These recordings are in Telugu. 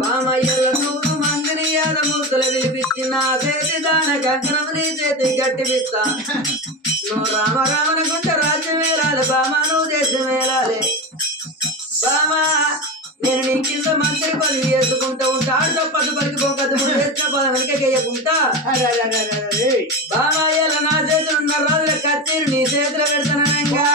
బామయ్యల 100 మందిని యాదమూర్తులు పిలిపించి నా చేతి దాన కంకణం నీ చేతి గట్టిపిస్తా నువ్వు రామ రామనుకుంటే రాజ్యం వేలాలి బామ నువ్వు దేశం వేలాలి బామ నేను నీ కింద మంత్రి పదవి చేసుకుంటూ ఉంటా ఆడుతో పది పలికి పోకద్దు చేసిన పదవికే గెయ్యకుంటా బామయ్యల నా చేతులు ఉన్న రాజుల కత్తిని నీ చేతిలో పెడతానంగా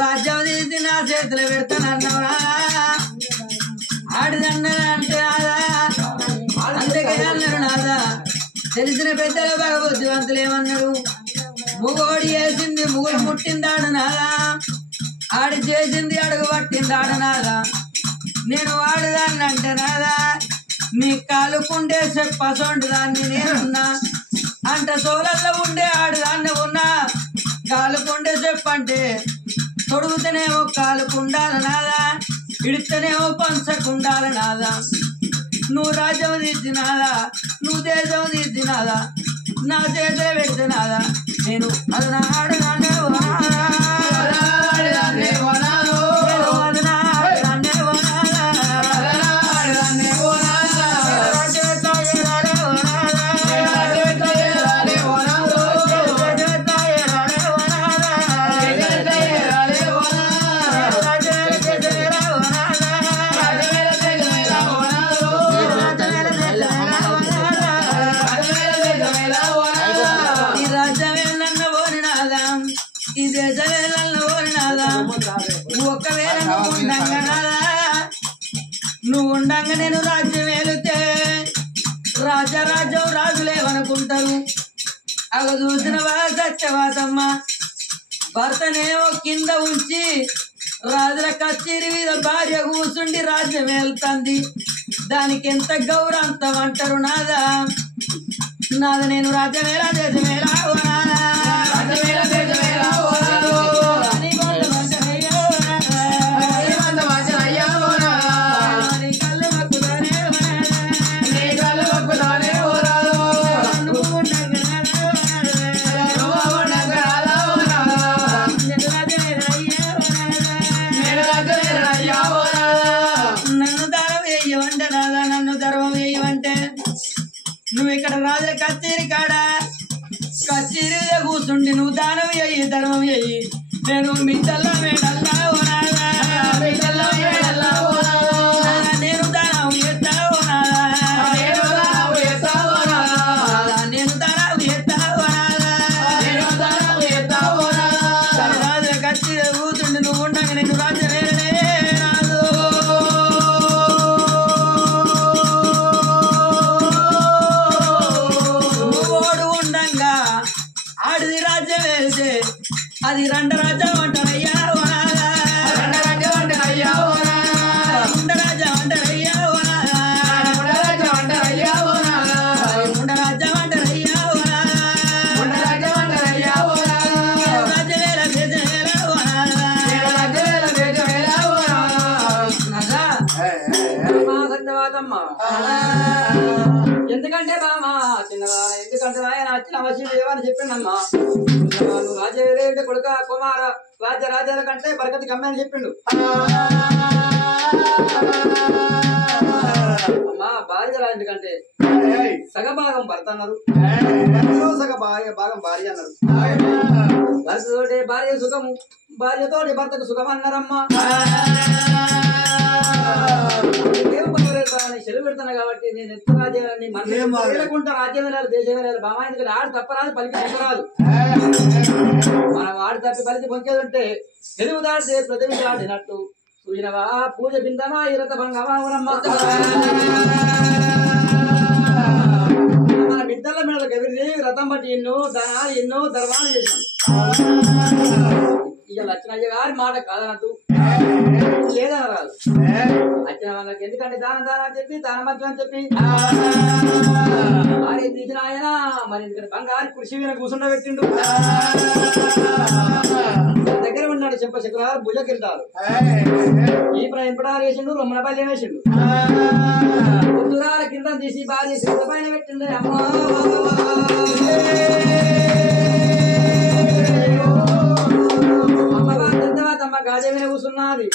రాజ్యం తీసి నా చేతులు పెడతానన్నావురా ఆడిదన్నారంటే అందుకే అన్నారు నాదా తెలిసిన పెద్దలు బాగా బుద్ధివంతులు ఏమన్నారు ముగోడి వేసింది ముగుడు ముట్టిందాడు నాదా ఆడి చేసింది అడుగు పట్టిందాడు నాదా నేను వాడుదాన్ని అంటే నాదా నీ కాలుకుండే చెప్పసొంటి దాన్ని నేనున్నా అంట సోలల్లో ఉండే ఆడుదాన్ని ఉన్నా కాలుకుండే చెప్పంటే తొడుగుతేనేమో కాలుకుండాల నాదా ఇడితేనేమో పంచకుండాల నాదా నువ్వు రాజ్యం తీసినాదా నువ్వు దేశం తీసినాదా నా చేతిలో పెడుతున్నాదా నేను అది నా ఆడుదాన్నే ఈ దేశవేళల్లో ఓరినాదా ఒకవేళ నువ్వు ఉండంగా నేను రాజ్యం వెళితే రాజరాజ్యం రాజులేవనుకుంటారు అగ చూసినవా సత్యవాతమ్మ భర్తనేమో కింద ఉంచి రాజుల కచేరి మీద భార్య కూర్చుండి రాజ్యం వెళ్తుంది దానికి ఎంత గౌరవంతం అంటారు నాదా నాద నేను రాజ్యమేలా దేశమేలా నువ్వు ఇక్కడ రాజుల కచేరి కాడ కచేరీలో కూర్చుండి నువ్వు దానం అయ్యి ధర్మం అయ్యి నేను మిద్దల్లో మేడల్లా నేను దానం ఎత్తా నేను దానం ఎత్తా రాజుల కచేరీ కూర్చుండి నువ్వు ఉండగా నేను రాజు ఆడిది రాజ్యం వేస్తే అది రెండ రాజ్యం అంటారయ్యా రామా చిన్నవా ఎందుకంటే ఆయన వచ్చిన వశీదేవని చెప్పిండమ్మా నువ్వు రాజేరేంటి కొడుక కుమార రాజరాజాల కంటే బరకతి కమ్మి అని చెప్పిండు అమ్మా భార్య ఎందుకంటే సగభాగం భర్త అన్నారు భాగం భార్య అన్నారు భర్తతోటి భార్య సుఖము భార్యతోటి భర్తకు సుఖం అన్నారమ్మా చెరువు పెడతాను కాబట్టి నేను ఎత్తు రాజ్యాన్ని మనకుంటా రాజ్యం వెళ్ళాలి దేశం వెళ్ళాలి బామా ఎందుకంటే ఆడు తప్పరాదు పలికి చెప్పరాదు మనం ఆడు తప్పి పలికి పొంకేది ఉంటే తెలుగు దాడితే ప్రతిభ దాటినట్టు చూసినవా పూజ బిందమా ఇరత భంగమా మన బిడ్డల మీద ఎగిరి రథం బట్టి ఎన్నో దానాలు ఎన్నో ధర్మాలు చేశాం ఇక లక్ష్మయ్య గారి మాట కాదనట్టు లేదని రాదు వచ్చిన వాళ్ళకి ఎందుకంటే దానం దానం చెప్పి దానం మధ్య అని చెప్పి భార్య తీసిన ఆయన మరి ఎందుకంటే బంగారు కృషి మీద కూర్చుండబెట్టిండు దగ్గర ఉన్నాడు చెంపశకురాలు భుజ కిరీటాలు ఈ ఎంపడాలు వేసిండు రొమ్మల పల్లె వేసిండు పొద్దురాల కింద తీసి భార్య కింద పైన పెట్టిండు అమ్మా అమ్మ గాజ మీద కూర్చున్నది